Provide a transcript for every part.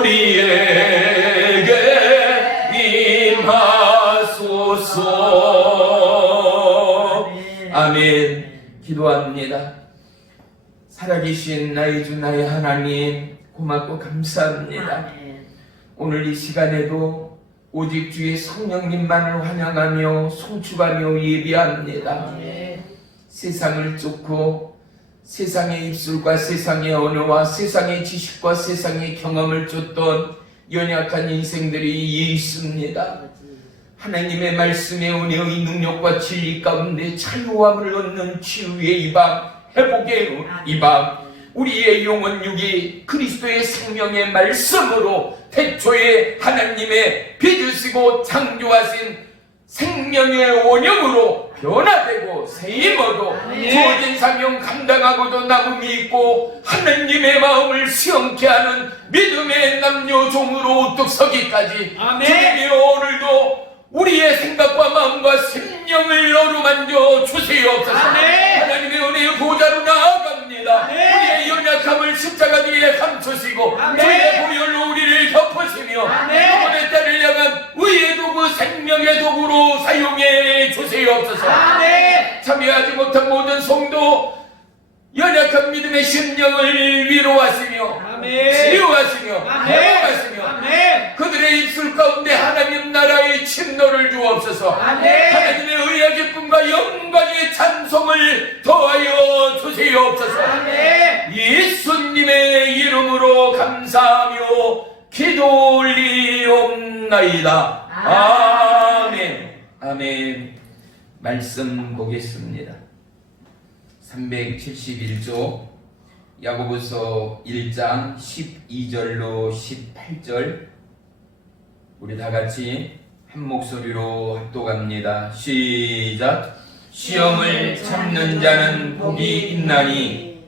우리에게 임하소서. 아멘. 기도합니다. 살아계신 나의 주 나의 하나님, 고맙고 감사합니다. 오늘 이 시간에도 오직 주의 성령님만을 환영하며 송축하며 예비합니다. 세상을 쫓고 세상의 입술과 세상의 언어와 세상의 지식과 세상의 경험을 쫓던 연약한 인생들이 있습니다. 하나님의 말씀의 은혜의 능력과 진리 가운데 자유함을 얻는 치유의 이 밤, 회복의 이 밤, 우리의 영혼 육이 그리스도의 생명의 말씀으로 태초에 하나님의 빚으시고 창조하신 생명의 원형으로 변화되고 새임어도 주어진 사명 감당하고도 남음이 있고 하나님의 마음을 시원케 하는 믿음의 남녀종으로 우뚝 서기까지 주님이 오늘도 우리의 생각과 마음과 심령을 어루만져 주시옵소서. 하나님의 은혜의 보좌로 나아갑니다. 우리의 연약함을 십자가 뒤에 감추시고 주의 보혈로 우리를 덮으시며 영혼의 딸을 향한 의의 도구 생명의 도구로 사용해 주시옵소서. 참여하지 못한 모든 성도 연약한 믿음의 심령을 위로하시며 치유하시며 회복하시며 그들의 입술 가운데 하나님 나라의 침노를 주옵소서. 하나님의 의의 기쁨과 영광의 찬송을 더하여 주시옵소서. 예수님의 이름으로 감사하며 기도 올리옵나이다. 아멘. 아멘. 말씀 보겠습니다. 371조 야고보서 1장 12절로 18절 우리 다같이 한 목소리로 합독합니다. 시작. 시험을 참는 자는 복이 있나니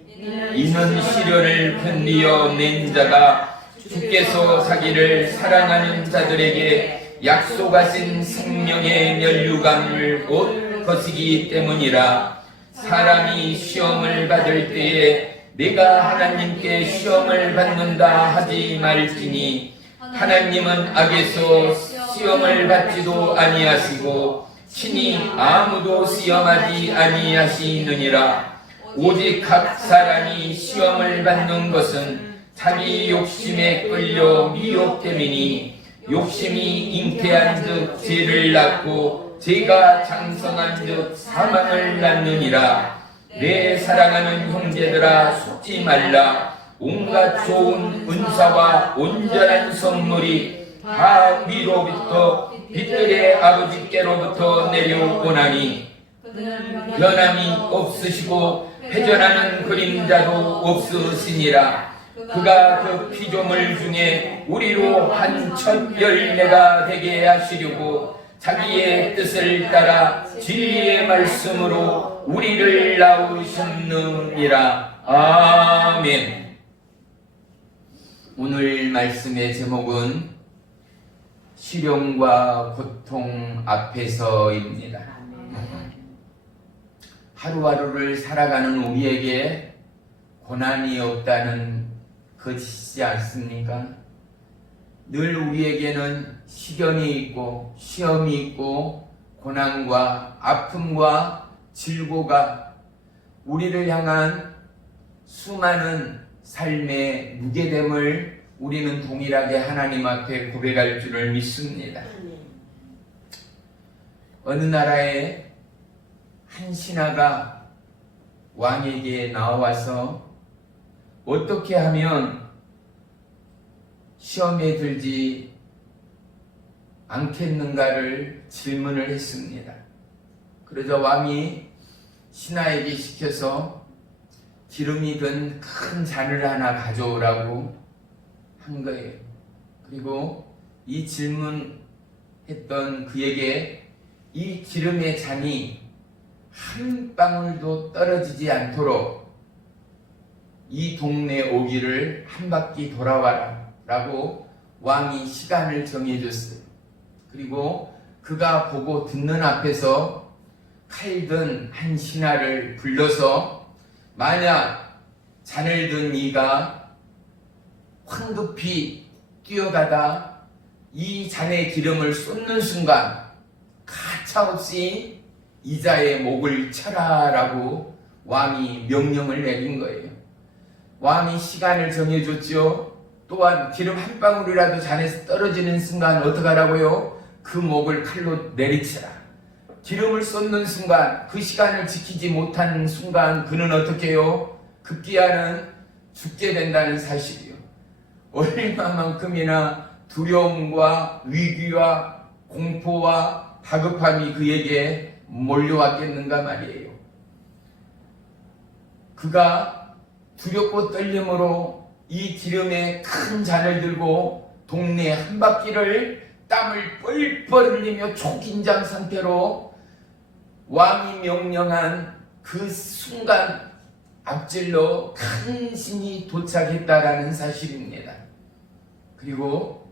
이는 시련을 견디어 낸 자가 주께서 자기를 사랑하는 자들에게 약속하신 생명의 면류관을 곧 거시기 때문이라. 사람이 시험을 받을 때에 내가 하나님께 시험을 받는다 하지 말지니 하나님은 악에서 시험을 받지도 아니하시고 친히 아무도 시험하지 아니하시느니라. 오직 각 사람이 시험을 받는 것은 자기 욕심에 끌려 미혹됨이니 욕심이 잉태한 즉 죄를 낳고 죄가 장성한 즉 사망을 낳느니라. 내 사랑하는 형제들아 속지 말라. 온갖 좋은 은사와 온전한 선물이 다 위로부터 빛들의 아버지께로부터 내려오나니 변함이 없으시고 회전하는 그림자도 없으시니라. 그가 그 피조물 중에 우리로 한 첫 열매가 되게 하시려고 자기의 뜻을 따라 진리의 말씀으로 우리를 낳으셨느니라. 아멘. 오늘 말씀의 제목은 시련과 고통 앞에서입니다. 하루하루를 살아가는 우리에게 고난이 없다는 것이지 않습니까? 늘 우리에게는 시련이 있고 시험이 있고 고난과 아픔과 질고가 우리를 향한 수많은 삶의 무게됨을 우리는 동일하게 하나님 앞에 고백할 줄을 믿습니다. 어느 나라에 한 신하가 왕에게 나와서 어떻게 하면 시험에 들지 않겠는가를 질문을 했습니다. 그러자 왕이 신하에게 시켜서 기름이 든 큰 잔을 하나 가져오라고 한 거예요. 그리고 이 질문했던 그에게 이 기름의 잔이 한 방울도 떨어지지 않도록 이 동네 오기를 한 바퀴 돌아와라 라고 왕이 시간을 정해줬어요. 그리고 그가 보고 듣는 앞에서 칼든 한 신하를 불러서 만약 잔을 든 이가 황급히 뛰어가다 이 잔의 기름을 쏟는 순간 가차없이 이자의 목을 쳐라라고 왕이 명령을 내린 거예요. 왕이 시간을 정해줬죠. 또한 기름 한 방울이라도 잔에서 떨어지는 순간 어떡하라고요? 그 목을 칼로 내리치라. 기름을 쏟는 순간, 그 시간을 지키지 못하는 순간 그는 어떻게 해요? 급기야는 죽게 된다는 사실이요. 얼마만큼이나 두려움과 위기와 공포와 다급함이 그에게 몰려왔겠는가 말이에요. 그가 두렵고 떨림으로 이 기름의 큰 잔을 들고 동네 한 바퀴를 땀을 뻘뻘 흘리며 초긴장 상태로 왕이 명령한 그 순간 앞질러 큰 신이 도착했다라는 사실입니다. 그리고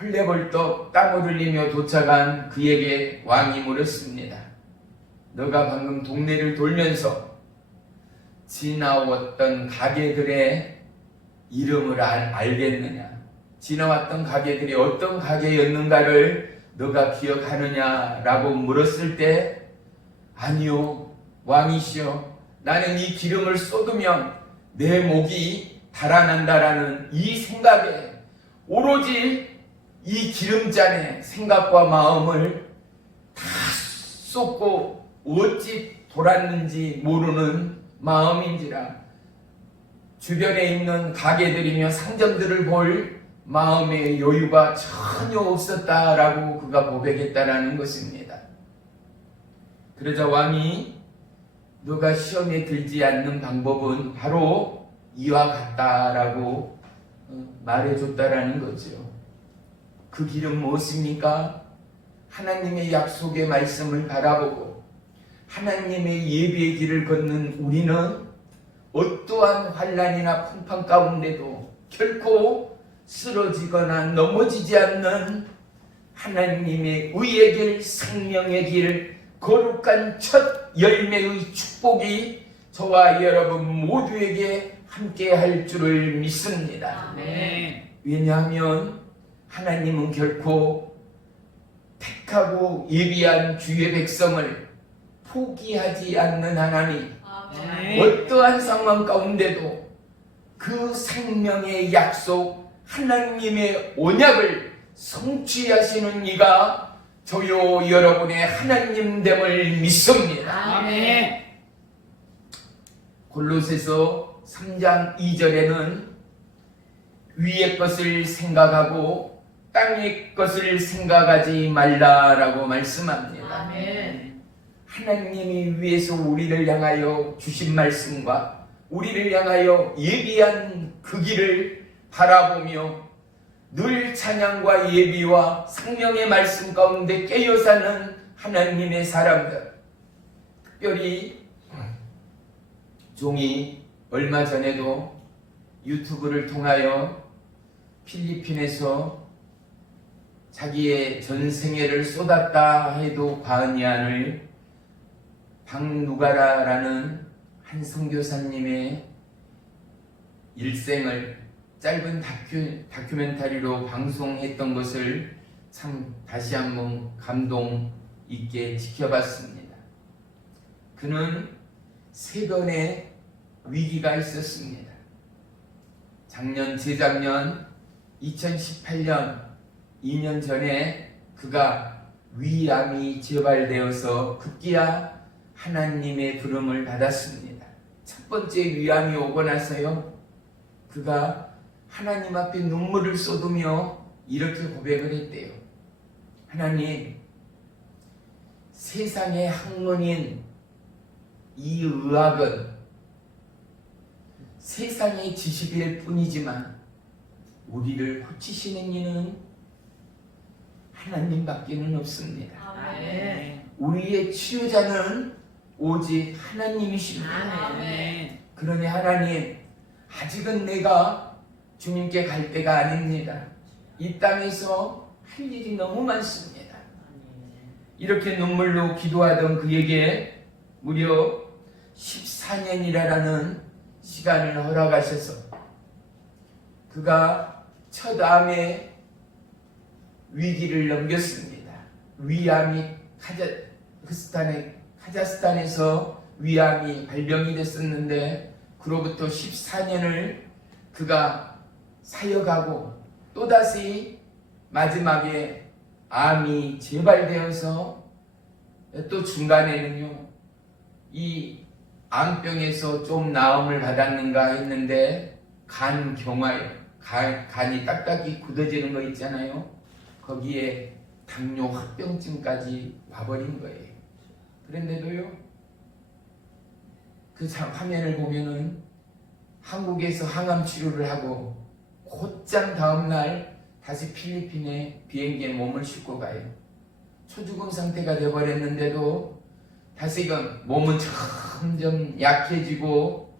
헐레벌떡 땀을 흘리며 도착한 그에게 왕이 물었습니다. 너가 방금 동네를 돌면서 지나왔던 가게들의 이름을 알겠느냐? 지나왔던 가게들이 어떤 가게였는가를 너가 기억하느냐라고 물었을 때 아니요 왕이시여 나는 이 기름을 쏟으면 내 목이 달아난다라는 이 생각에 오로지 이 기름잔의 생각과 마음을 다 쏟고 어찌 돌았는지 모르는 마음인지라 주변에 있는 가게들이며 상점들을 볼 마음의 여유가 전혀 없었다라고 그가 고백했다라는 것입니다. 그러자 왕이 너가 시험에 들지 않는 방법은 바로 이와 같다라고 말해줬다라는 거죠. 그 길은 무엇입니까? 하나님의 약속의 말씀을 바라보고 하나님의 예비의 길을 걷는 우리는 어떠한 환난이나 풍파 가운데도 결코 쓰러지거나 넘어지지 않는 하나님의 의의 길, 생명의 길, 거룩한 첫 열매의 축복이 저와 여러분 모두에게 함께 할 줄을 믿습니다. 아멘. 왜냐하면 하나님은 결코 택하고 예비한 주의 백성을 포기하지 않는 하나님, 아멘. 어떠한 상황 가운데도 그 생명의 약속, 하나님의 언약을 성취하시는 이가 저요 여러분의 하나님됨을 믿습니다. 아멘. 골로새서 3장 2절에는 위의 것을 생각하고 땅의 것을 생각하지 말라라고 말씀합니다. 아멘. 하나님이 위에서 우리를 향하여 주신 말씀과 우리를 향하여 예비한 그 길을 바라보며 늘 찬양과 예비와 생명의 말씀 가운데 깨어 사는 하나님의 사람들, 특별히 종이 얼마 전에도 유튜브를 통하여 필리핀에서 자기의 전생애를 쏟았다 해도 과언이 아닐 박누가라라는 한 선교사님의 일생을 짧은 다큐멘터리로 방송했던 것을 참 다시 한번 감동 있게 지켜봤습니다. 그는 세 번의 위기가 있었습니다. 작년, 재작년, 2018년, 2년 전에 그가 위암이 재발되어서 급기야 하나님의 부름을 받았습니다. 첫 번째 위암이 오고 나서요, 그가 하나님 앞에 눈물을 쏟으며 이렇게 고백을 했대요. 하나님, 세상의 학문인 이 의학은 세상의 지식일 뿐이지만 우리를 고치시는 이는 하나님밖에는 없습니다. 아멘. 우리의 치유자는 오직 하나님이십니다. 아멘. 그러니 하나님, 아직은 내가 주님께 갈 때가 아닙니다. 이 땅에서 할 일이 너무 많습니다. 이렇게 눈물로 기도하던 그에게 무려 14년이라는 시간을 허락하셔서 그가 첫 암의 위기를 넘겼습니다. 위암이 카자흐스탄에서 위암이 발병이 됐었는데 그로부터 14년을 그가 사역하고 또다시 마지막에 암이 재발되어서 또 중간에는요, 이 암병에서 좀 나음을 받았는가 했는데 간이 딱딱이 굳어지는 거 있잖아요. 거기에 당뇨 합병증까지 와버린 거예요. 그런데도요, 그 화면을 보면은 한국에서 항암 치료를 하고 곧장 다음날 다시 필리핀에 비행기에 몸을 싣고 가요. 초죽음 상태가 되어버렸는데도 다시금 몸은 점점 약해지고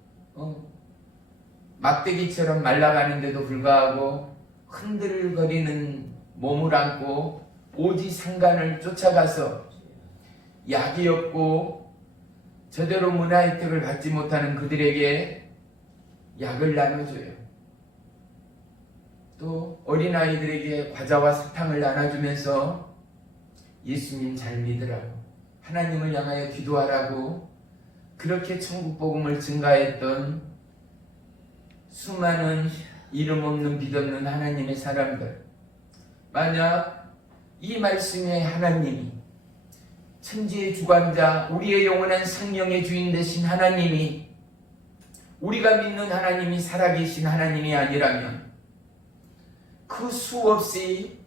막대기처럼 말라가는데도 불구하고 흔들거리는 몸을 안고 오지상간을 쫓아가서 약이 없고 제대로 문화 혜택을 받지 못하는 그들에게 약을 나눠줘요. 또 어린아이들에게 과자와 사탕을 나눠주면서 예수님 잘 믿으라고, 하나님을 향하여 기도하라고, 그렇게 천국 복음을 증가했던 수많은 이름 없는 빛 없는 하나님의 사람들, 만약 이 말씀의 하나님이, 천지의 주관자, 우리의 영원한 생명의 주인 되신 하나님이, 우리가 믿는 하나님이 살아계신 하나님이 아니라면 그 수없이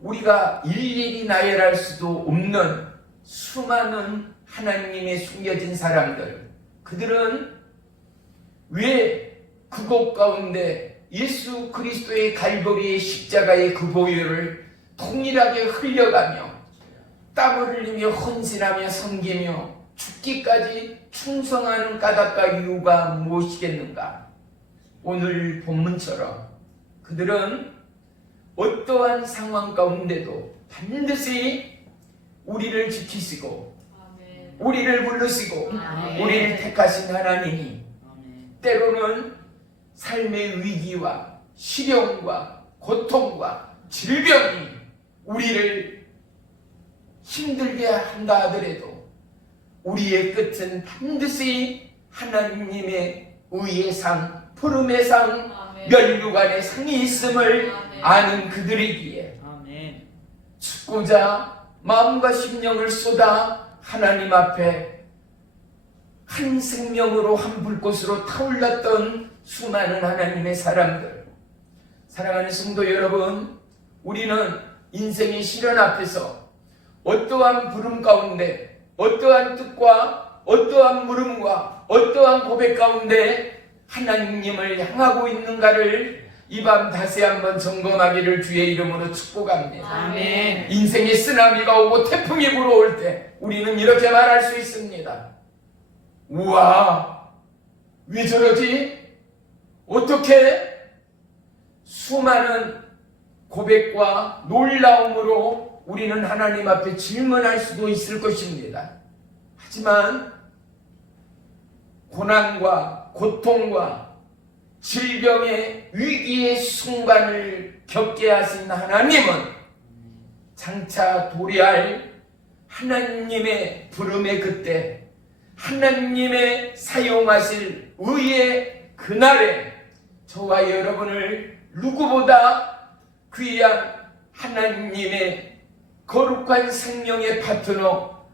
우리가 일일이 나열할 수도 없는 수많은 하나님의 숨겨진 사람들, 그들은 왜 그곳 가운데 예수 그리스도의 갈보리의 십자가의 그 보혈을 동일하게 흘려가며 땀을 흘리며 헌신하며 섬기며 죽기까지 충성하는 까닭과 이유가 무엇이겠는가? 오늘 본문처럼 그들은 어떠한 상황 가운데도 반드시 우리를 지키시고 우리를 부르시고 우리를 택하신 하나님이 때로는 삶의 위기와 시련과 고통과 질병이 우리를 힘들게 한다 하더라도 우리의 끝은 반드시 하나님의 의의 상, 푸름의 상, 면류관의 상이 있음을 아는 그들이기에 죽고자 마음과 심령을 쏟아 하나님 앞에 한 생명으로 한 불꽃으로 타올랐던 수많은 하나님의 사람들, 사랑하는 성도 여러분, 우리는 인생의 시련 앞에서 어떠한 부름 가운데, 어떠한 뜻과 어떠한 물음과 어떠한 고백 가운데 하나님을 향하고 있는가를 이 밤 다시 한번 점검하기를 주의 이름으로 축복합니다. 아멘. 인생의 쓰나미가 오고 태풍이 불어올 때 우리는 이렇게 말할 수 있습니다. 우와, 왜 저러지? 어떻게? 수많은 고백과 놀라움으로 우리는 하나님 앞에 질문할 수도 있을 것입니다. 하지만 고난과 고통과 질병의 위기의 순간을 겪게 하신 하나님은 장차 도래할 하나님의 부름의 그때, 하나님의 사용하실 의의 그날에 저와 여러분을 누구보다 귀한 하나님의 거룩한 생명의 파트너,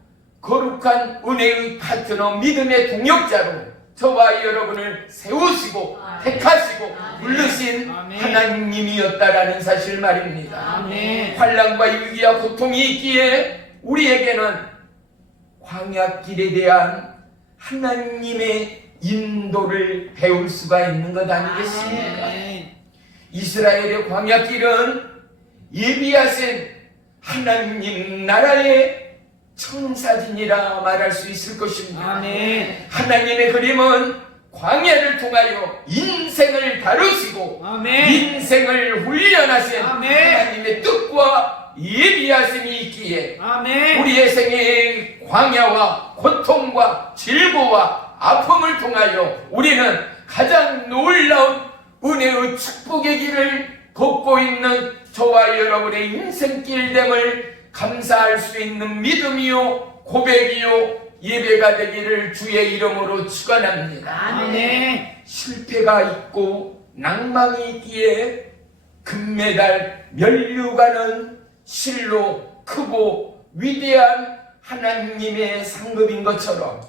거룩한 은혜의 파트너, 믿음의 동역자로 저와 여러분을 세우시고 택하시고 부르신 하나님이었다라는 사실 말입니다. 환난과 위기와 고통이 있기에 우리에게는 광야길에 대한 하나님의 인도를 배울 수가 있는 것 아니겠습니까? 이스라엘의 광야길은 예비하신 하나님 나라의 청사진이라 말할 수 있을 것입니다. 하나님의 그림은 광야를 통하여 인생을 다루시고 인생을 훈련하신 하나님의 뜻과 예비하심이 있기에 우리의 생애의 광야와 고통과 질고와 아픔을 통하여 우리는 가장 놀라운 은혜의 축복의 길을 걷고 있는 저와 여러분의 인생길됨을 감사할 수 있는 믿음이요 고백이요 예배가 되기를 주의 이름으로 축원합니다. 실패가 있고 낭망이 있기에 금메달 면류관은 실로 크고 위대한 하나님의 상급인 것처럼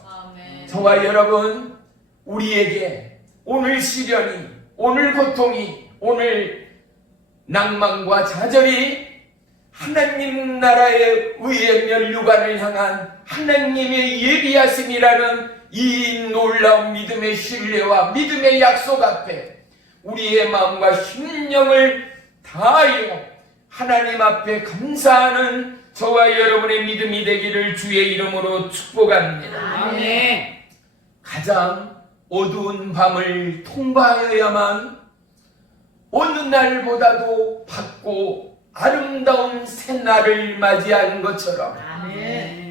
저와 여러분 우리에게 오늘 시련이, 오늘 고통이, 오늘 낭망과 좌절이 하나님 나라의 의의 면류관을 향한 하나님의 예비하심이라는 이 놀라운 믿음의 신뢰와 믿음의 약속 앞에 우리의 마음과 심령을 다하여 하나님 앞에 감사하는 저와 여러분의 믿음이 되기를 주의 이름으로 축복합니다. 가장 어두운 밤을 통과하여야만 어느 날보다도 밝고 아름다운 새날을 맞이하는 것처럼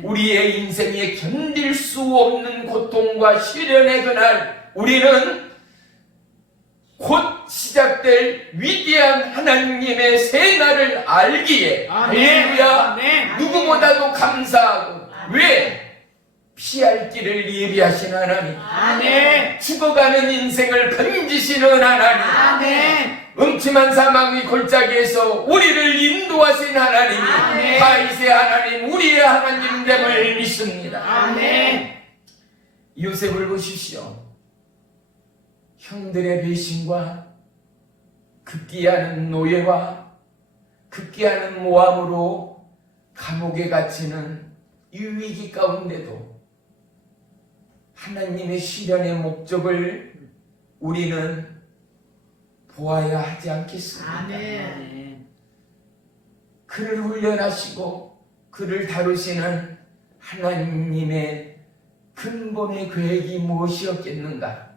우리의 인생에 견딜 수 없는 고통과 시련의 그날 우리는 곧 시작될 위대한 하나님의 새날을 알기에 할렐루야 누구보다도 감사하고 왜? 피할 길을 예비하신 하나님 죽어가는 인생을 건지시는 하나님 음침한 사망의 골짜기에서 우리를 인도하신 하나님이 다윗의 하나님 우리의 하나님됨을 믿습니다. 요셉을 보십시오. 형들의 배신과 급기야는 노예와 급기야는 모함으로 감옥에 갇히는 이 위기 가운데도 하나님의 실현의 목적을 우리는 보아야 하지 않겠습니까? 아멘. 그를 훈련하시고 그를 다루시는 하나님의 근본의 계획이 무엇이었겠는가?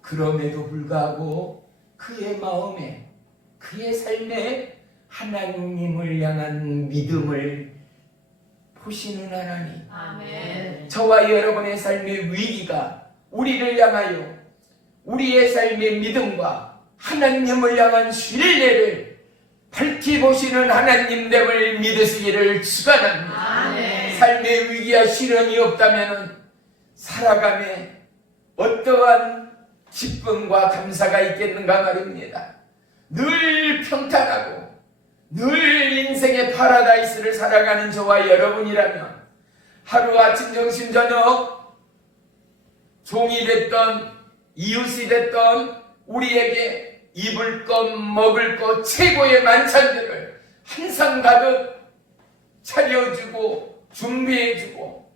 그럼에도 불구하고 그의 마음에, 그의 삶에 하나님을 향한 믿음을 보시는 하나님. 아멘. 저와 여러분의 삶의 위기가 우리를 향하여 우리의 삶의 믿음과 하나님을 향한 신뢰를 밝히 보시는 하나님됨을 믿으시기를 축원합니다. 아멘. 삶의 위기와 시련이 없다면 살아감에 어떠한 기쁨과 감사가 있겠는가 말입니다. 늘 평탄하고 늘 인생의 파라다이스를 살아가는 저와 여러분이라면 하루아침 점심저녁 종이 됐던 이웃이 됐던 우리에게 입을 것 먹을 것 최고의 만찬들을 항상 가득 차려주고 준비해주고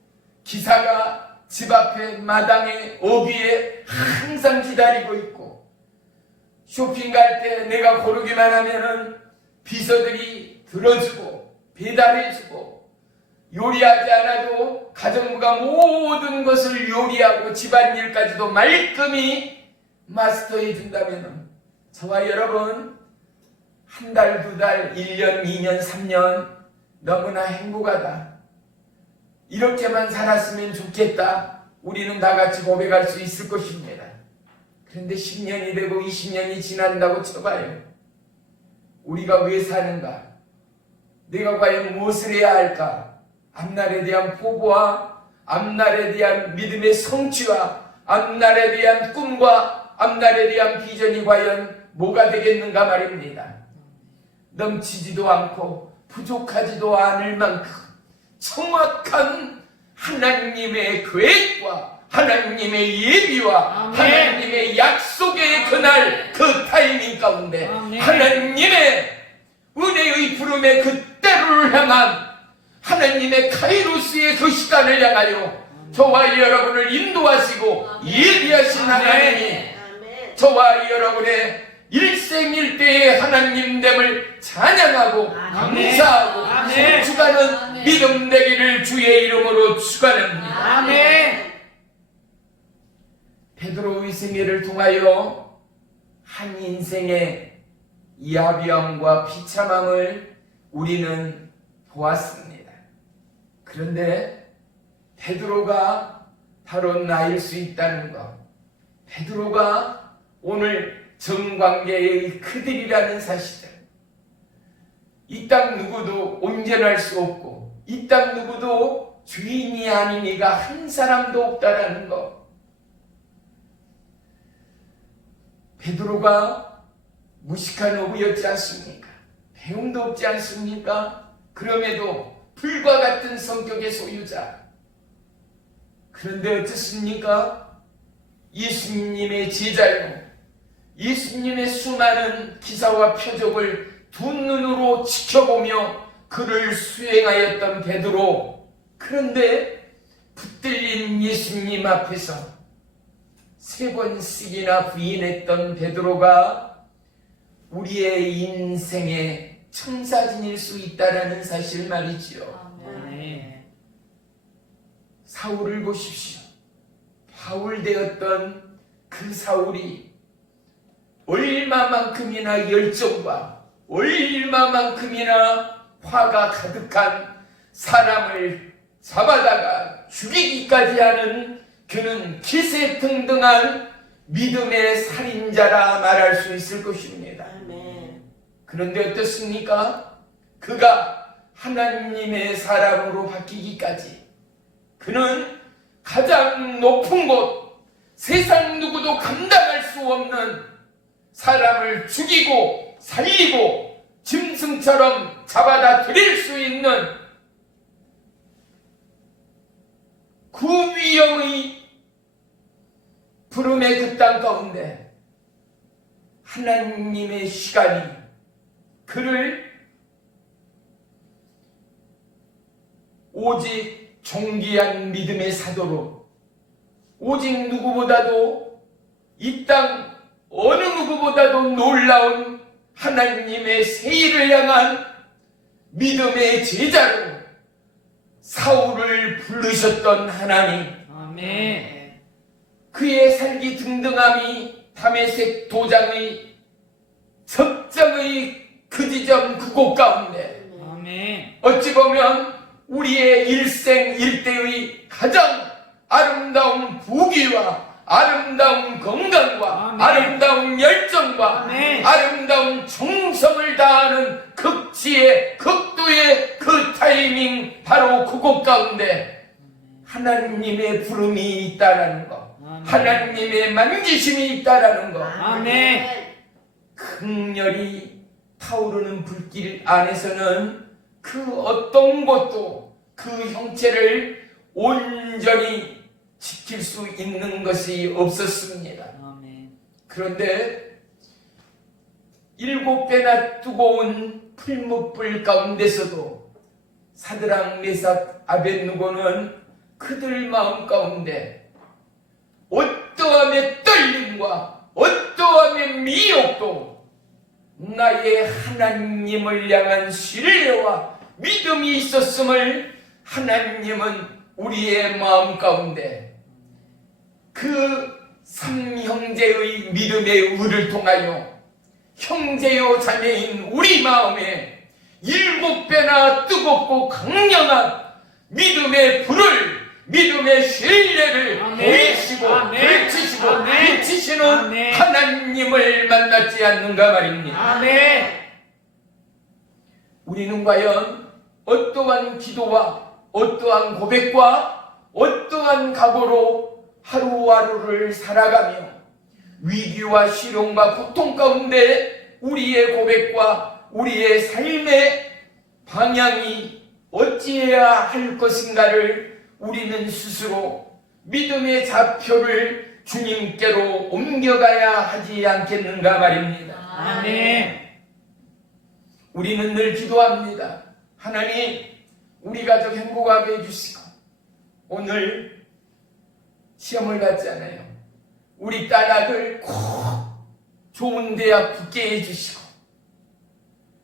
기사가 집 앞에 마당에 어귀에 항상 기다리고 있고 쇼핑 갈 때 내가 고르기만 하면은 비서들이 들어주고 배달해주고 요리하지 않아도 가정부가 모든 것을 요리하고 집안일까지도 말끔히 마스터해 준다면 저와 여러분 한 달, 두 달, 1년, 2년, 3년 너무나 행복하다. 이렇게만 살았으면 좋겠다. 우리는 다 같이 고백할 수 있을 것입니다. 그런데 10년이 되고 20년이 지난다고 쳐봐요. 우리가 왜 사는가? 내가 과연 무엇을 해야 할까? 앞날에 대한 포부와 앞날에 대한 믿음의 성취와 앞날에 대한 꿈과 앞날에 대한 비전이 과연 뭐가 되겠는가 말입니다. 넘치지도 않고 부족하지도 않을 만큼 정확한 하나님의 계획과 하나님의 예비와 아멘. 하나님의 약속의 그날 그 타이밍 가운데 아멘. 하나님의 은혜의 부름의 그 때를 향한 하나님의 카이로스의 그 시간을 향하여 저와 여러분을 인도하시고 예비하신 하나님이 저와 여러분의 일생일대의 하나님됨을 찬양하고 아멘. 감사하고 아멘. 성취하는 아멘. 믿음 되기를 주의 이름으로 축원합니다. 아멘. 베드로의 생애를 통하여 한 인생의 이하비함과 비참함을 우리는 보았습니다. 그런데 베드로가 바로 나일 수 있다는 것, 베드로가 오늘 정관계의 그들이라는 사실을, 이 땅 누구도 온전할 수 없고 이 땅 누구도 주인이 아닌 이가 한 사람도 없다라는 것, 베드로가 무식한 어부였지 않습니까? 배움도 없지 않습니까? 그럼에도 불과 같은 성격의 소유자. 그런데 어떻습니까? 예수님의 제자요, 예수님의 수많은 기사와 표적을 두 눈으로 지켜보며 그를 수행하였던 베드로. 그런데 붙들린 예수님 앞에서 3번씩이나 부인했던 베드로가 우리의 인생의 청사진일 수 있다라는 사실 말이지요. 아멘. 사울을 보십시오. 바울 되었던 그 사울이 얼마만큼이나 열정과 얼마만큼이나 화가 가득한 사람을 잡아다가 죽이기까지 하는 그는 기세등등한 믿음의 살인자라 말할 수 있을 것입니다. 그런데 어떻습니까? 그가 하나님의 사람으로 바뀌기까지 그는 가장 높은 곳, 세상 누구도 감당할 수 없는 사람을 죽이고 살리고 짐승처럼 잡아다 드릴 수 있는 그 위엄의 부름의 그 땅 가운데 하나님의 시간이 그를 오직 존귀한 믿음의 사도로 오직 누구보다도 이 땅 어느 누구보다도 놀라운 하나님의 새 일을 향한 믿음의 제자로 사울을 부르셨던 하나님, 아멘. 그의 살기 등등함이 다메섹 도장의 적장의 그 지점 그곳 가운데 아멘. 어찌 보면 우리의 일생일대의 가장 아름다운 부귀와 아름다운 건강과 아멘. 아름다운 열정과 아멘. 아름다운 정성을 다하는 극치의 극도의 그 타이밍, 바로 그곳 가운데 하나님의 부름이 있다라는 것, 아멘. 하나님의 만지심이 있다라는 것, 아멘. 극렬히 타오르는 불길 안에서는 그 어떤 것도 그 형체를 온전히 지킬 수 있는 것이 없었습니다. 아멘. 그런데 7배나 뜨거운 풀무불 가운데서도 사드락 메삭 아벳느고는 그들 마음 가운데 어떠함의 떨림과 어떠함의 미혹도 나의 하나님을 향한 신뢰와 믿음이 있었음을 하나님은 우리의 마음 가운데 그 삼형제의 믿음의 의를 통하여 형제요 자매인 우리 마음에 7배나 뜨겁고 강력한 믿음의 불을, 믿음의 신뢰를 아멘. 보이시고 아멘. 밝히시고 아멘. 비치시는 아멘. 하나님을 만났지 않는가 말입니다. 아멘. 우리는 과연 어떠한 기도와 어떠한 고백과 어떠한 각오로 하루하루를 살아가며 위기와 시련과 고통 가운데 우리의 고백과 우리의 삶의 방향이 어찌해야 할 것인가를 우리는 스스로 믿음의 좌표를 주님께로 옮겨가야 하지 않겠는가 말입니다. 아멘. 우리는 늘 기도합니다. 하나님, 우리 가족 행복하게 해주시고, 오늘 시험을 봤잖아요. 우리 딸 아들 꼭 좋은 대학 붙게 해주시고,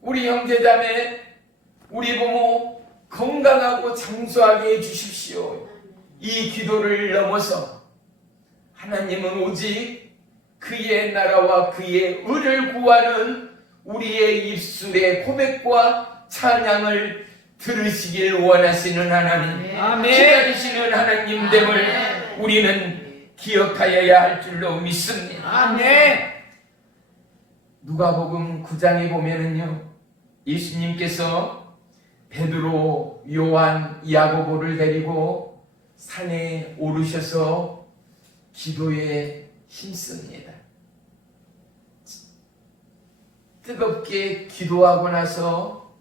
우리 형제자매, 우리 부모 건강하고 장수하게 해주십시오. 이 기도를 넘어서 하나님은 오직 그의 나라와 그의 의를 구하는 우리의 입술의 고백과 찬양을 들으시길 원하시는 하나님, 아멘. 기다리시는 하나님됨을 아멘. 우리는 기억하여야 할 줄로 믿습니다. 아멘. 누가복음 9장에 보면은요, 예수님께서 베드로, 요한, 야고보를 데리고 산에 오르셔서 기도에 힘씁니다. 뜨겁게 기도하고 나서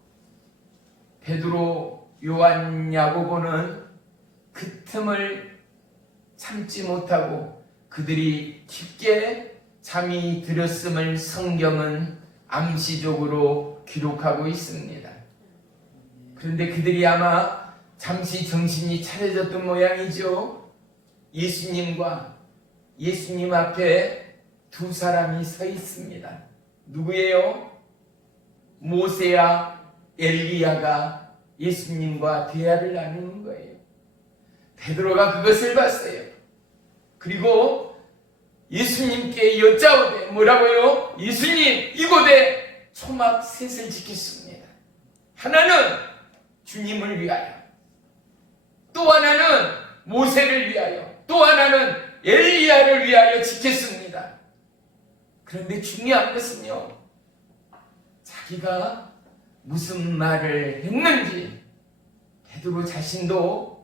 베드로, 요한, 야고보는 그 틈을 참지 못하고 그들이 깊게 잠이 들었음을 성경은 암시적으로 기록하고 있습니다. 그런데 그들이 아마 잠시 정신이 차려졌던 모양이죠. 예수님과 예수님 앞에 두 사람이 서 있습니다. 누구예요? 모세와 엘리야가 예수님과 대화를 나누는 거예요. 베드로가 그것을 봤어요. 그리고 예수님께 여짜오되, 뭐라고요? 예수님, 이곳에 초막 셋을 짓겠습니다. 하나는 주님을 위하여, 또 하나는 모세를 위하여, 또 하나는 엘리야를 위하여 짓겠습니다. 그런데 중요한 것은요, 자기가 무슨 말을 했는지 베드로 자신도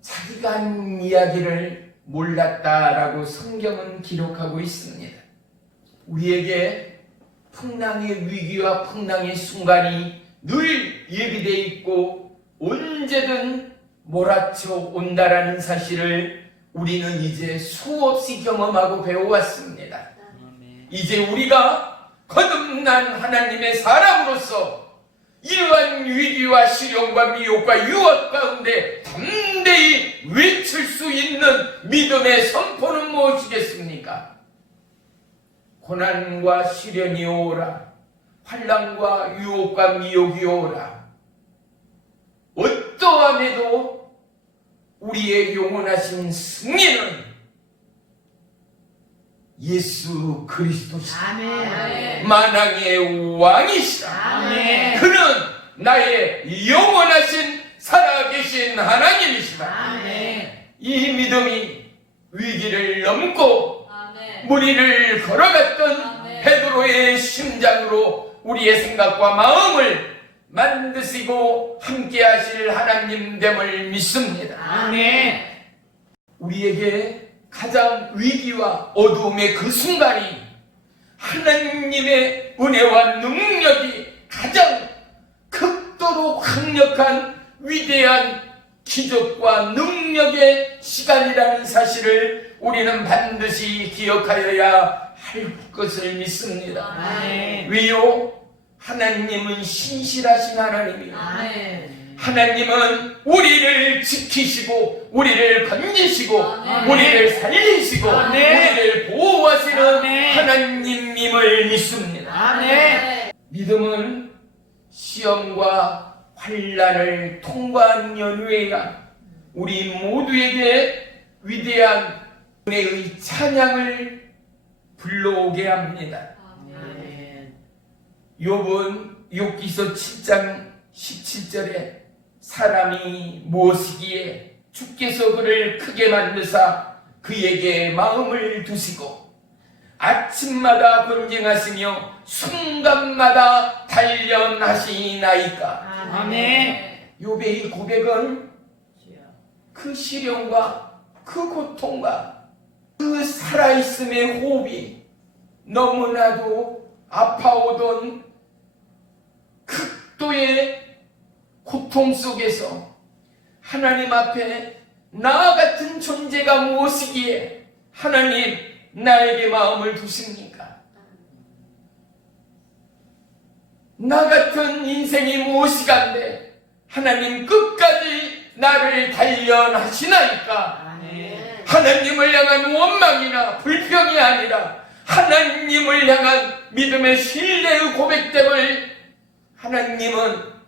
자기가 한 이야기를 몰랐다라고 성경은 기록하고 있습니다. 우리에게 풍랑의 위기와 풍랑의 순간이 늘 예비되어 있고 언제든 몰아쳐 온다라는 사실을 우리는 이제 수없이 경험하고 배워왔습니다. 이제 우리가 거듭난 하나님의 사람으로서 이러한 위기와 시련과 미혹과 유혹 가운데 담대히 외칠 수 있는 믿음의 선포는 무엇이겠습니까? 고난과 시련이 오라, 환난과 유혹과 미혹이 오라, 어떠함에도 우리의 영원하신 승리는 예수 그리스도시다. 아멘. 만왕의 왕이시다. 아멘. 그는 나의 영원하신 살아계신 하나님이시다. 아멘. 이 믿음이 위기를 넘고 아멘. 무리를 걸어갔던 아멘. 베드로의 심장으로 우리의 생각과 마음을 만드시고 함께 하실 하나님됨을 믿습니다. 아멘. 우리에게 가장 위기와 어두움의 그 순간이 하나님의 은혜와 능력이 가장 극도로 강력한 위대한 기적과 능력의 시간이라는 사실을 우리는 반드시 기억하여야 할 것을 믿습니다. 아멘. 왜요? 하나님은 신실하신 하나님이에요. 아멘. 하나님은 우리를 지키시고 우리를 건지시고 아멘. 우리를 살리시고 아멘. 우리를 보호하시는 아멘. 하나님임을 믿습니다. 아멘. 믿음은 시험과 환난을 통과한 연후에야 우리 모두에게 위대한 은혜의 찬양을 불러오게 합니다. 아멘. 욥은 욥기서 7장 17절에 사람이 무엇이기에 주께서 그를 크게 만드사 그에게 마음을 두시고 아침마다 권징하시며 순간마다 단련하시나이까. 아멘. 욥의 이 고백은 그 시련과 그 고통과 그 살아있음의 호흡이 너무나도 아파오던 극도의 고통 속에서 하나님 앞에 나 같은 존재가 무엇이기에 하나님 나에게 마음을 두십니까? 나 같은 인생이 무엇이간데 하나님 끝까지 나를 단련하시나이까? 아멘. 하나님을 향한 원망이나 불평이 아니라 하나님을 향한 믿음의 신뢰의 고백됨을 하나님은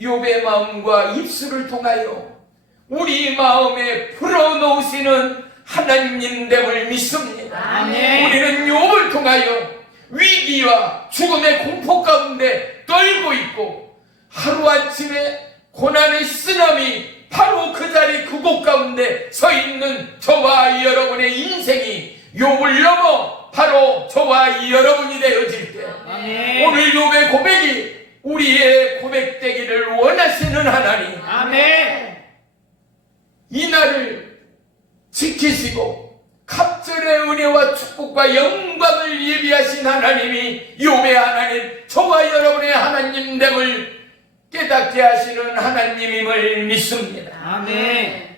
욥의 마음과 입술을 통하여 우리 마음에 불어넣으시는 하나님됨을 믿습니다. 아멘. 우리는 욥을 통하여 위기와 죽음의 공포 가운데 떨고 있고 하루아침에 고난의 쓰나미 바로 그 자리 그곳 가운데 서 있는 저와 여러분의 인생이 욥을 넘어 바로 저와 여러분이 되어질 때 아멘. 오늘 욥의 고백이 우리의 고백되기를 원하시는 하나님, 아멘. 이 날을 지키시고 갑절의 은혜와 축복과 영광을 예비하신 하나님이 욥의 하나님, 저와 여러분의 하나님됨을 깨닫게 하시는 하나님임을 믿습니다. 아멘.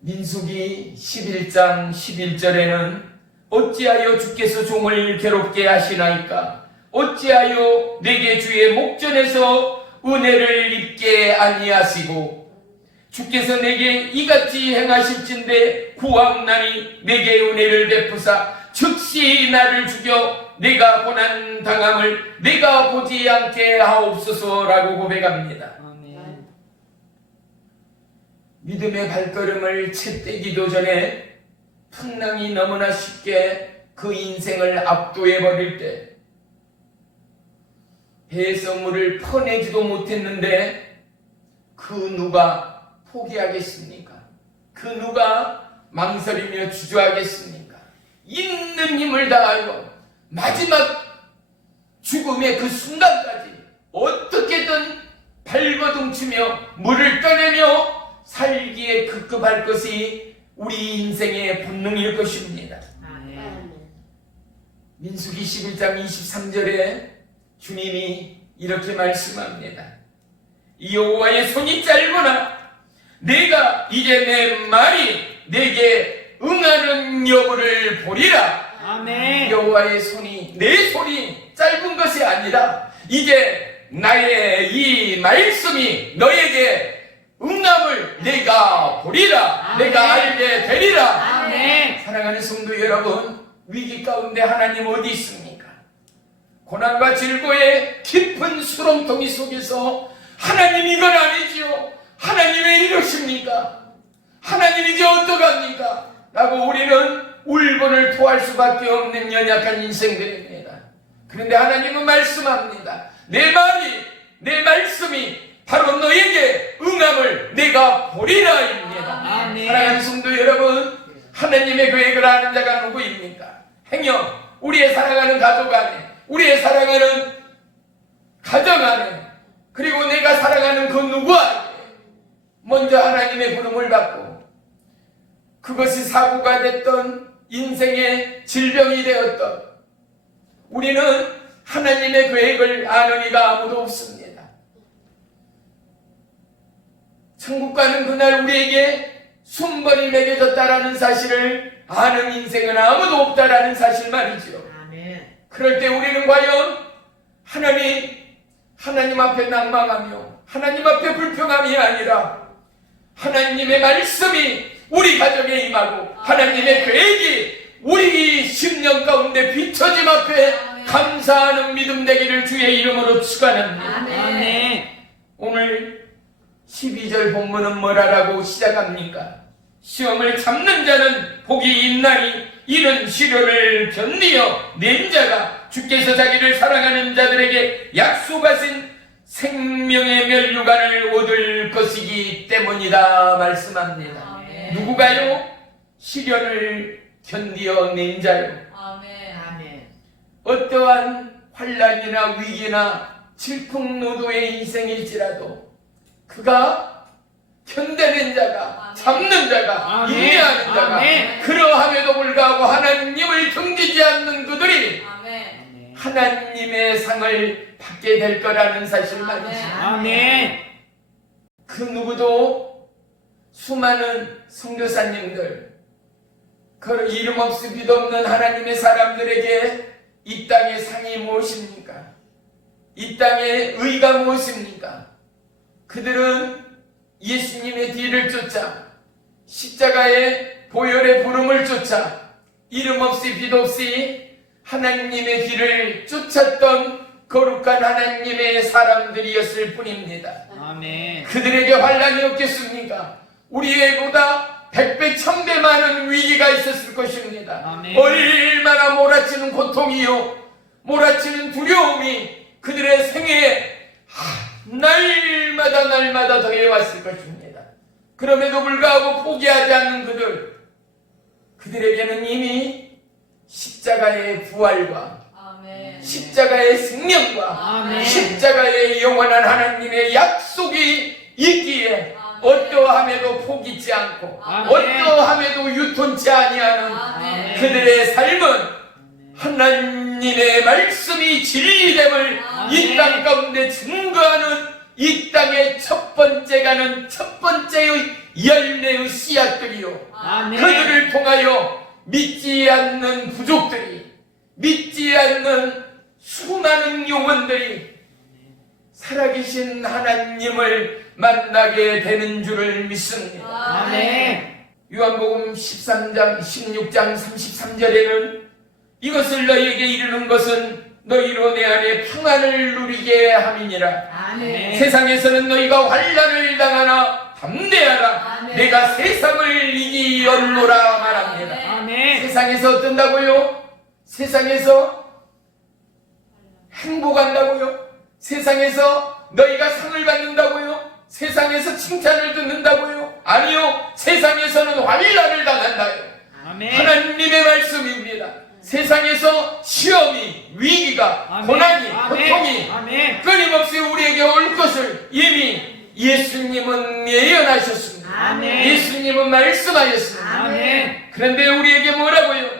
민수기 11장 11절에는 어찌하여 주께서 종을 괴롭게 하시나이까? 어찌하여 내게 주의 목전에서 은혜를 입게 아니하시고 주께서 내게 이같이 행하실진대 구하옵나니 내게 은혜를 베푸사 즉시 나를 죽여 내가 고난 당함을 내가 보지 않게 하옵소서라고 고백합니다. 아멘. 믿음의 발걸음을 채떼기도 전에 풍랑이 너무나 쉽게 그 인생을 압도해 버릴 때 배에서 물을 퍼내지도 못했는데 그 누가 포기하겠습니까? 그 누가 망설이며 주저하겠습니까? 있는 힘을 다하여 마지막 죽음의 그 순간까지 어떻게든 발버둥치며 물을 떠내며 살기에 급급할 것이 우리 인생의 본능일 것입니다. 아멘. 민수기 11장 23절에 주님이 이렇게 말씀합니다. 여호와의 손이 짧으나 내가 이제 내 말이 내게 응하는 여부를 보리라. 아멘. 여호와의 손이, 내 손이 짧은 것이 아니라 이제 나의 이 말씀이 너에게 응남을 내가 보리라. 아멘. 내가 알게 되리라. 아멘. 사랑하는 성도 여러분, 위기 가운데 하나님 어디 있습니까? 고난과 질고의 깊은 수렁통이 속에서 하나님 이건 아니지요. 하나님 왜 이러십니까? 하나님 이제 어떡합니까? 라고 우리는 울분을 토할 수밖에 없는 연약한 인생들입니다. 그런데 하나님은 말씀합니다. 내 말이, 내 말씀이 바로 너에게 응함을 내가 보리라입니다. 아멘. 사랑하는 성도 여러분, 하나님의 계획을 아는 자가 누구입니까? 행여 우리의 사랑하는 가족 안에, 우리의 사랑하는 가정 안에, 그리고 내가 사랑하는 그 누구 안에 먼저 하나님의 부름을 받고 그것이 사고가 됐던 인생의 질병이 되었던 우리는 하나님의 계획을 아는 이가 아무도 없습니다. 천국 가는 그날 우리에게 순번이 매겨졌다라는 사실을 아는 인생은 아무도 없다라는 사실 말이죠. 아멘. 그럴 때 우리는 과연 하나님 앞에 낭망하며 하나님 앞에 불평함이 아니라 하나님의 말씀이 우리 가정에 임하고 하나님의 계획이 우리 10년 가운데 비춰짐 앞에 감사하는 믿음 되기를 주의 이름으로 축원합니다. 아멘. 오늘 12절 본문은 뭐라고 시작합니까? 시험을 참는 자는 복이 있나니 이는 시련을 견디어 낸 자가 주께서 자기를 사랑하는 자들에게 약속하신 생명의 면류관을 얻을 것이기 때문이다 말씀합니다. 아멘. 누구가요? 시련을 견디어 낸 자요. 아멘. 아멘. 어떠한 환난이나 위기나 질풍노도의 인생일지라도 그가 견뎌낸 자가, 참는 자가, 아멘. 인내하는 자가, 아멘. 그러함에도 불구하고 하나님을 등지지 않는 그들이 아멘. 하나님의 상을 받게 될 거라는 사실 말이죠. 아멘. 그 누구도 수많은 선교사님들, 그 이름 없이 빛 없는 하나님의 사람들에게 이 땅의 상이 무엇입니까? 이 땅의 의가 무엇입니까? 그들은 예수님의 뒤를 쫓아 십자가의 보혈의 부름을 쫓아 이름 없이 빛 없이 하나님의 길을 쫓았던 거룩한 하나님의 사람들이었을 뿐입니다. 아멘. 그들에게 환난이 없겠습니까? 우리에보다 100배 1000배 많은 위기가 있었을 것입니다. 아멘. 얼마나 몰아치는 고통이요 몰아치는 두려움이 그들의 생애에 날마다 더해왔을 것입니다. 그럼에도 불구하고 포기하지 않는 그들에게는 이미 십자가의 부활과 아멘. 십자가의 생명과 아멘. 십자가의 영원한 하나님의 약속이 있기에 어떠함에도 포기치 않고 아멘. 어떠함에도 유통치 아니하는 아멘. 그들의 삶은 하나님의 말씀이 진리됨을 이 땅 가운데 증거하는 이 땅의 첫 번째 가는 첫 번째의 열매의 씨앗들이요 아멘. 그들을 통하여 믿지 않는 부족들이 믿지 않는 수많은 영혼들이 살아계신 하나님을 만나게 되는 줄을 믿습니다. 아멘. 요한복음 13장 16장 33절에는 이것을 너희에게 이르는 것은 너희로 내 안에 평안을 누리게 함이니라. 아멘. 세상에서는 너희가 환난을 당하나 담대하라. 아멘. 내가 세상을 이기었노라 말합니다. 아멘. 세상에서 어떤다고요? 세상에서 행복한다고요? 세상에서 너희가 상을 받는다고요? 세상에서 칭찬을 듣는다고요? 아니요. 세상에서는 환난을 당한다요. 아멘. 하나님의 말씀입니다. 세상에서 시험이, 위기가, 아멘. 고난이, 아멘. 고통이 아멘. 끊임없이 우리에게 올 것을 이미 예수님은 예언하셨습니다. 아멘. 예수님은 말씀하셨습니다. 아멘. 그런데 우리에게 뭐라고요?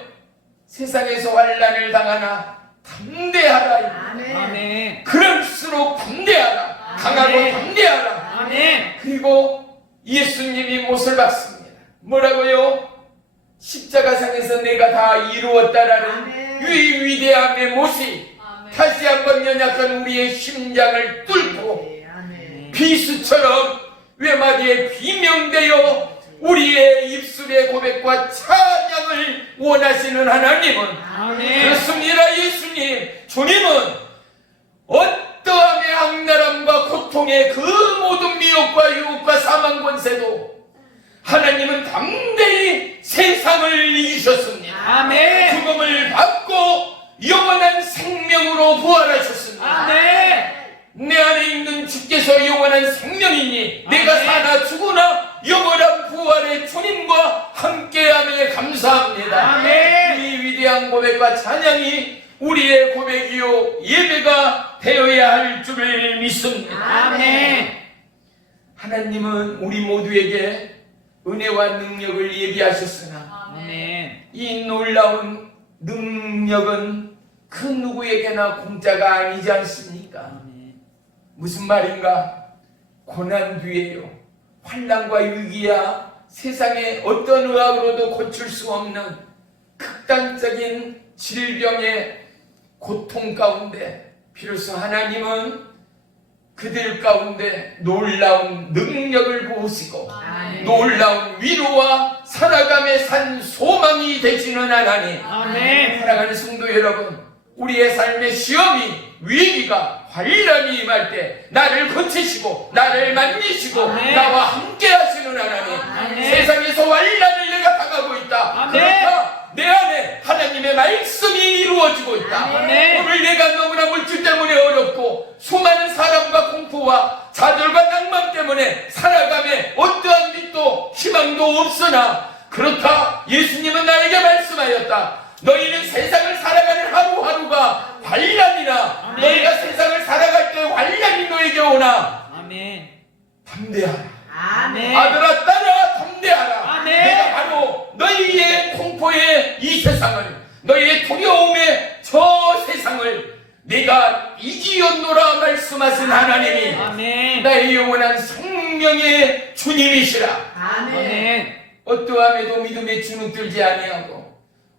세상에서 환난을 당하나 담대하라. 아멘. 아멘. 그럴수록 담대하라. 강하고 아멘. 담대하라. 아멘. 그리고 예수님이 못을 박습니다. 뭐라고요? 십자가상에서 내가 다 이루었다라는 아멘. 이 위대함의 못이 다시 한번 연약한 우리의 심장을 뚫고 아멘. 비수처럼 외마디에 비명되어 우리의 입술의 고백과 찬양을 원하시는 하나님은 아멘. 그렇습니다. 예수님, 주님은 어떠함의 악랄함과 고통의 그 모든 미혹과 유혹과 사망 권세도 하나님은 담대히 세상을 이기셨습니다. 아멘. 죽음을 받고 영원한 생명으로 부활하셨습니다. 아멘. 내 안에 있는 주께서 영원한 생명이니 내가 아멘. 사나 죽으나 영원한 부활의 주님과 함께함에 감사합니다. 아멘. 이 위대한 고백과 찬양이 우리의 고백이요 예배가 되어야 할 줄을 믿습니다. 아멘. 하나님은 우리 모두에게 은혜와 능력을 예비하셨으나 아멘. 이 놀라운 능력은 그 누구에게나 공짜가 아니지 않습니까? 아멘. 무슨 말인가? 고난 뒤에요, 환난과 위기야 세상의 어떤 의학으로도 고칠 수 없는 극단적인 질병의 고통 가운데 비로소 하나님은 그들 가운데 놀라운 능력을 부으시고 아멘. 놀라운 위로와 살아감의 산 소망이 되시는 하나님. 아멘. 사랑하는 성도 여러분, 우리의 삶의 시험이, 위기가, 환란이 임할 때 나를 고치시고 나를 만지시고 아멘. 나와 함께 하시는 하나님. 아멘. 세상에서 환란을 내가 당하고 있다. 아멘. 그렇다. 내 안에 하나님의 말씀이 이루어지고 있다. 아멘. 오늘 내가 너무나 물질 때문에 어렵고 수많은 사람과 공포와 좌절과 낭만 때문에 살아감에 어떠한 빛도 희망도 없으나 그렇다. 예수님은 나에게 말씀하였다. 너희는 세상을 살아가는 하루하루가 환란이나 아멘. 너희가 세상을 살아갈 때 환란이 너에게 오나 아멘. 담대하라. 아멘. 아들아 딸아 담대하라. 아멘. 내가 바로 너희의 공포의 이 세상을, 너희의 두려움의 저 세상을 내가 이기었노라 말씀하신 하나님이 아멘. 나의 영원한 생명의 주님이시라. 아멘. 아멘. 어떠함에도 믿음에 주눅들지 아니하고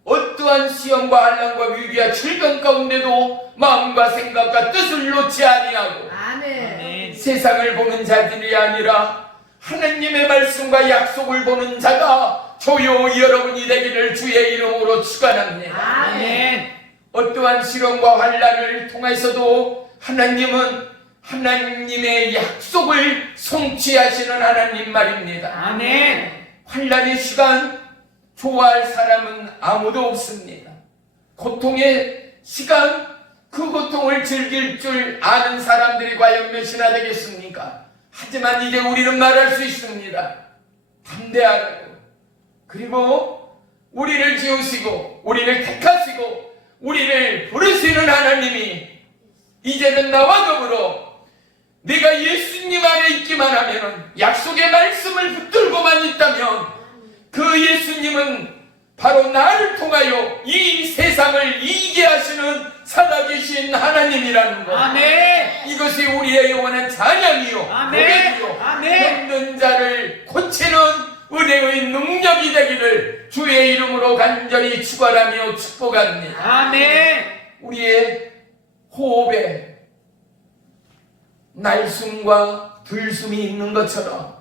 어떠한 시험과 환난과 위기와 질병 가운데도 마음과 생각과 뜻을 놓지 아니하고 아멘. 세상을 보는 자들이 아니라 하나님의 말씀과 약속을 보는 자가 저요 여러분이 되기를 주의 이름으로 축원합니다. 아멘. 어떠한 시련과 환난을 통해서도 하나님은 하나님의 약속을 성취하시는 하나님 말입니다. 아멘. 환난의 시간 좋아할 사람은 아무도 없습니다. 고통의 시간, 그 고통을 즐길 줄 아는 사람들이 과연 몇이나 되겠습니까? 하지만 이제 우리는 말할 수 있습니다. 담대하라고. 그리고 우리를 지으시고 우리를 택하시고 우리를 부르시는 하나님이 이제는 나와 더불어 내가 예수님 안에 있기만 하면, 약속의 말씀을 붙들고만 있다면 그 예수님은 바로 나를 통하여 이 세상을 이기게 하시는 살아계신 하나님이라는 것. 아멘. 이것이 우리의 영원한 찬양이요, 아멘. 고백이요, 아멘. 병든 자를 고치는 은혜의 능력이 되기를 주의 이름으로 간절히 축원하며 축복합니다. 아멘. 우리의 호흡에 날숨과 들숨이 있는 것처럼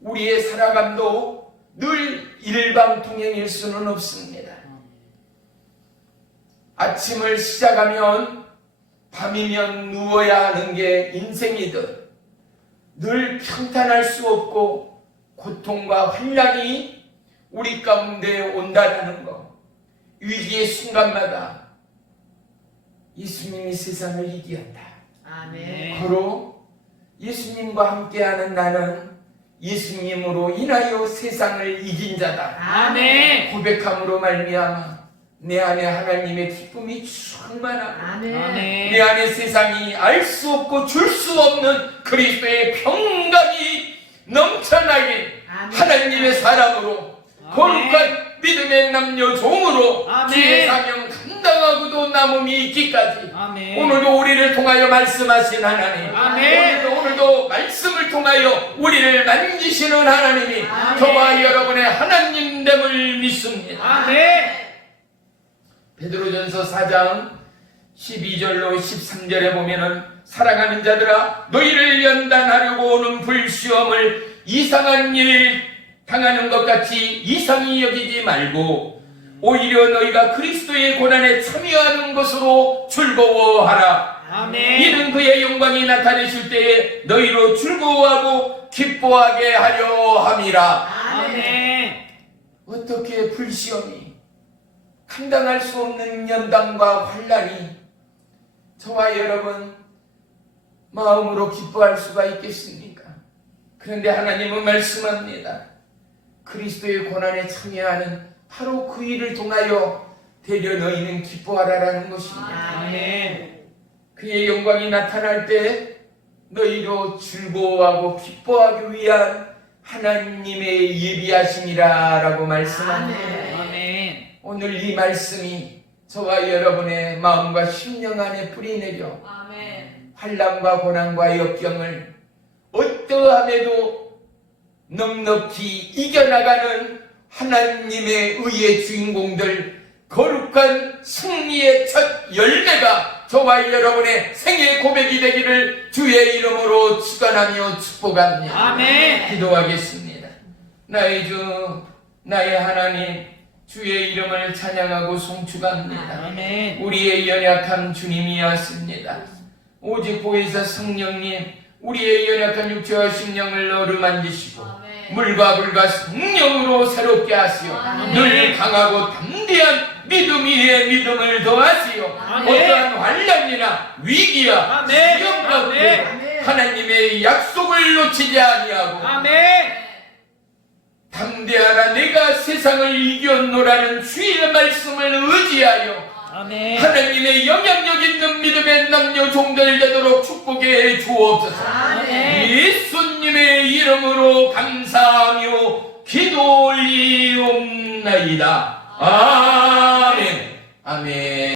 우리의 살아감도 늘 일방통행일 수는 없습니다. 아침을 시작하면 밤이면 누워야 하는 게 인생이듯 늘 평탄할 수 없고 고통과 환난이 우리 가운데 온다는 것, 위기의 순간마다 예수님이 세상을 이기었다. 아멘. 바로 예수님과 함께하는 나는 예수님으로 인하여 세상을 이긴 자다. 아멘. 고백함으로 말미암아 내 안에 하나님의 기쁨이 충만하고 아멘. 아멘. 내 안에 세상이 알 수 없고 줄 수 없는 그리스도의 평강이 넘쳐나게 아멘. 하나님의 사람으로 거룩한 믿음의 남녀 종으로 아멘. 주의 사명 감당하고도 남음이 있기까지 아멘. 오늘도 우리를 통하여 말씀하신 하나님, 아멘. 오늘도 말씀을 통하여 우리를 만지시는 하나님이 아멘. 저와 여러분의 하나님됨을 믿습니다. 아멘. 베드로전서 4장 12절로 13절에 보면은 사랑하는 자들아 너희를 연단하려고 오는 불시험을 이상한 일 당하는 것 같이 이상히 여기지 말고 오히려 너희가 그리스도의 고난에 참여하는 것으로 즐거워하라. 아멘. 이는 그의 영광이 나타내실 때에 너희로 즐거워하고 기뻐하게 하려 함이라. 아멘. 어떻게 불시험이 감당할 수 없는 연단과 환난이 저와 여러분 마음으로 기뻐할 수가 있겠습니까? 그런데 하나님은 말씀합니다. 그리스도의 고난에 참여하는 바로 그 일을 통하여 되려 너희는 기뻐하라라는 것입니다. 아멘. 그의 영광이 나타날 때 너희로 즐거워하고 기뻐하기 위한 하나님의 예비하심이라라고 말씀합니다. 아멘. 오늘 이 말씀이 저와 여러분의 마음과 심령 안에 뿌리 내려 아멘. 환난과 고난과 역경을 어떠함에도 넉넉히 이겨나가는 하나님의 의의 주인공들, 거룩한 승리의 첫 열매가 저와 여러분의 생애 고백이 되기를 주의 이름으로 축원하며 축복합니다. 아멘. 기도하겠습니다. 나의 주, 나의 하나님, 주의 이름을 찬양하고 송축합니다. 아멘. 우리의 연약한 주님이었습니다. 오직 보혜사 성령님, 우리의 연약한 육체와 심령을 어루만지시고 물과 불과 성령으로 새롭게 하시어 아멘. 늘 강하고 담대한 믿음 위에 믿음을 더하시어 아멘. 어떠한 환난이나 위기와 아멘. 시험 가운데 아멘. 하나님의 약속을 놓치지 아니하고 아멘. 담대하라 내가 세상을 이겼노라는 주의 말씀을 의지하여 아멘. 하나님의 영향력 있는 믿음의 남녀 종들 되도록 축복해 주옵소서. 아멘. 예수님의 이름으로 감사하며 기도 올리옵나이다. 아멘.